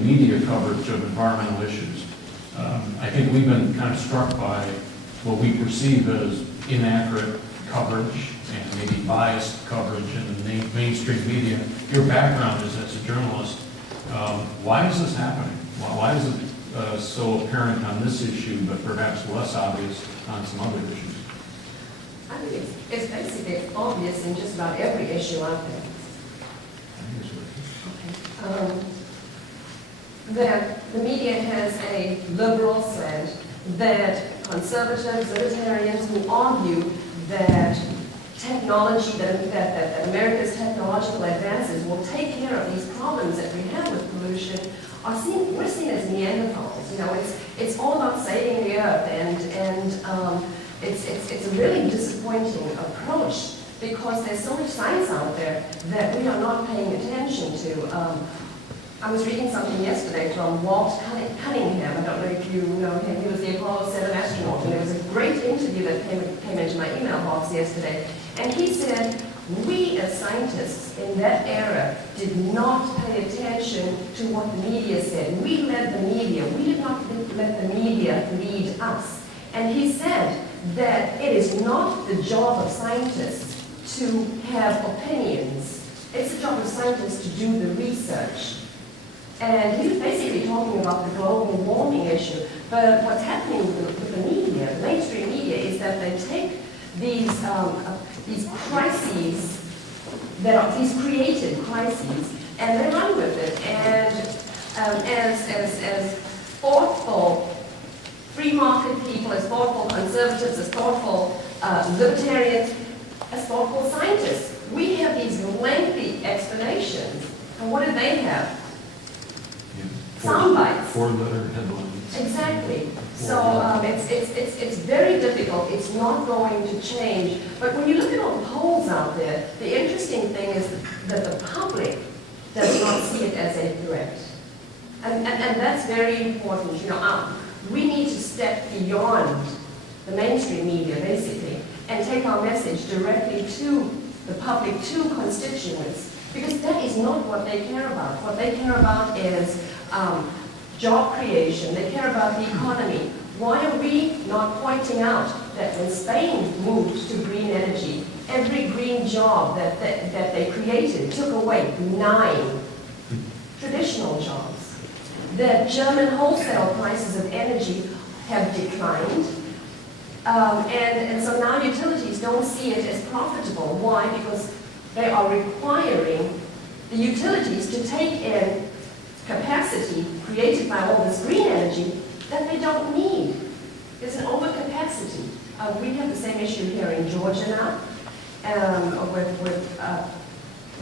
media coverage of environmental issues. I think we've been kind of struck by what we perceive as inaccurate coverage and maybe biased coverage in the mainstream media. Your background is as a journalist. Why is this happening? Why is it so apparent on this issue, but perhaps less obvious on some other issues? I think it's basically obvious in just about every issue out there. That the media has a liberal slant, that conservatives, libertarians who argue that technology, that America's technological advances will take care of these problems that we have with pollution, we're seen as Neanderthals. You know, it's all about saving the earth, and it's a really disappointing approach because there's so much science out there that we are not paying attention to. I was reading something yesterday from Walt Cunningham. I don't know if you know him. He was the Apollo 7 astronaut, and there was a great interview that came into my email box yesterday. And he said, we as scientists in that era did not pay attention to what the media said. We led the media. We did not let the media lead us. And he said that it is not the job of scientists to have opinions. It's the job of scientists to do the research. And he was basically talking about the global warming issue. But what's happening with the media, mainstream media, is that they take these crises, these created crises, and they run with it. And as thoughtful free market people, as thoughtful conservatives, as thoughtful libertarians, as thoughtful scientists, we have these lengthy explanations. And what do they have? Sound bites. Four-letter headlines. Exactly. So it's very difficult. It's not going to change. But when you look at all the polls out there, the interesting thing is that the public does not see it as a threat. And that's very important. You know, we need to step beyond the mainstream media, basically, and take our message directly to the public, to constituents, because that is not what they care about. What they care about is job creation. They care about the economy. Why are we not pointing out that when Spain moved to green energy, every green job that they created took away 9 traditional jobs? That German wholesale prices of energy have declined. And so now utilities don't see it as profitable. Why? Because they are requiring the utilities to take in capacity created by all this green energy that they don't need. There's an overcapacity. We have the same issue here in Georgia now.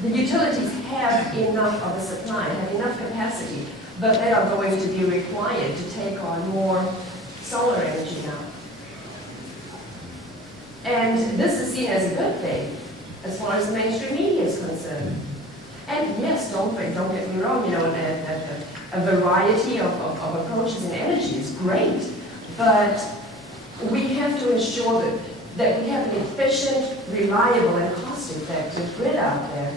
The utilities have enough of a supply, have enough capacity, but they are going to be required to take on more solar energy now. And this is seen as a good thing, as far as the mainstream media is concerned. And yes, don't get me wrong, you know, a variety of approaches in energy is great, but we have to ensure that we have an efficient, reliable, and cost-effective grid out there.